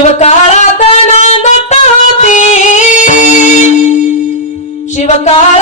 ಶಿವಕಾಳ ದನ ದತ್ತಾತಿ ಶಿವಕಾಳ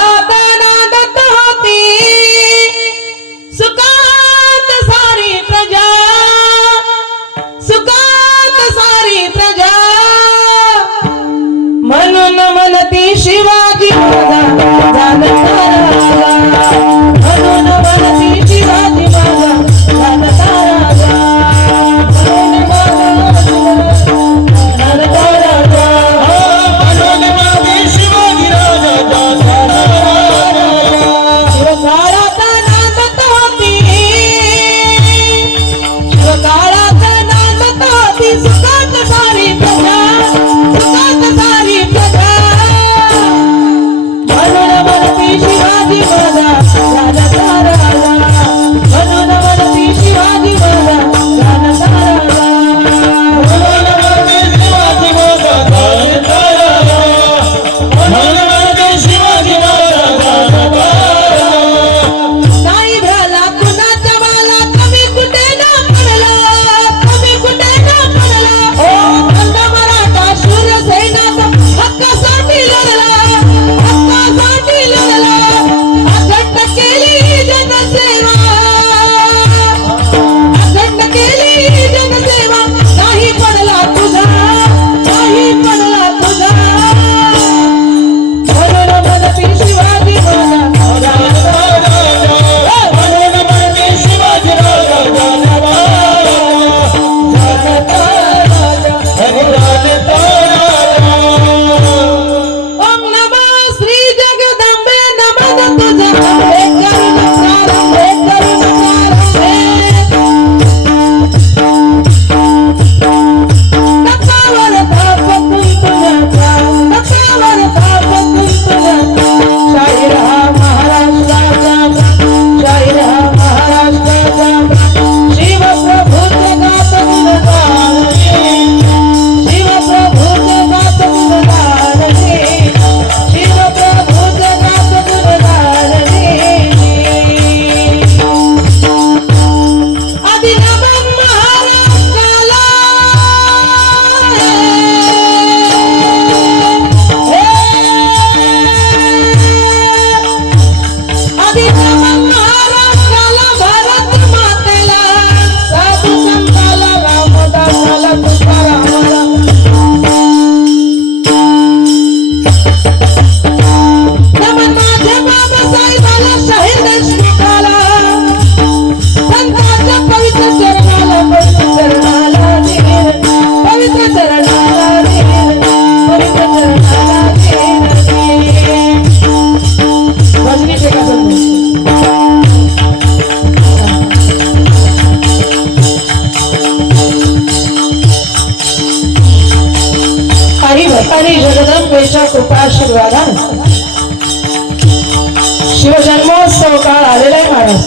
आणि जगदंबेच्या कृपाशीर्वादाने. शिवजन्मोत्सव काळ आलेला आहे महाराज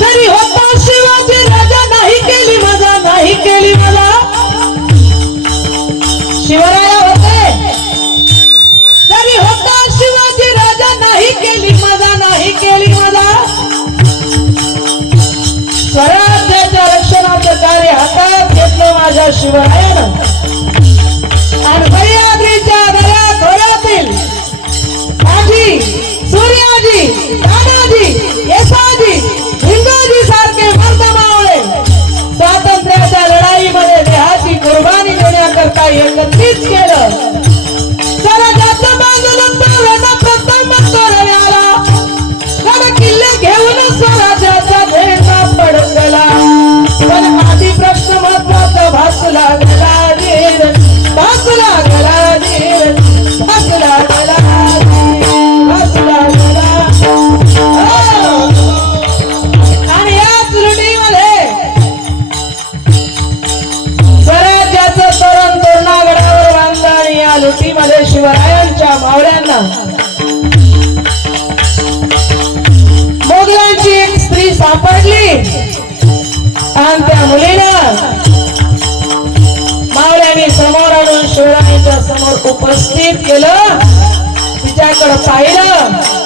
तरी होता शिवाजी राजा नाही केली मजा नाही केली मजा शिवराया होते. तरी होता शिवाजी राजा नाही केली मजा नाही केली मजा स्वराज्याच्या रक्षणाचं कार्य हातात घेतलं माझ्या शिवरायानं. आणि सह्याद्रीच्या दऱ्या खोऱ्यातील काजी सूर्याजी तानाजी येसाजी हिंदूजी सारखे वर्धमावळे स्वातंत्र्याच्या लढाईमध्ये देहाची कुर्बानी देण्याकरता एकत्रित केले. समोर उपस्थित केलं. तिच्याकडं पाहिलं.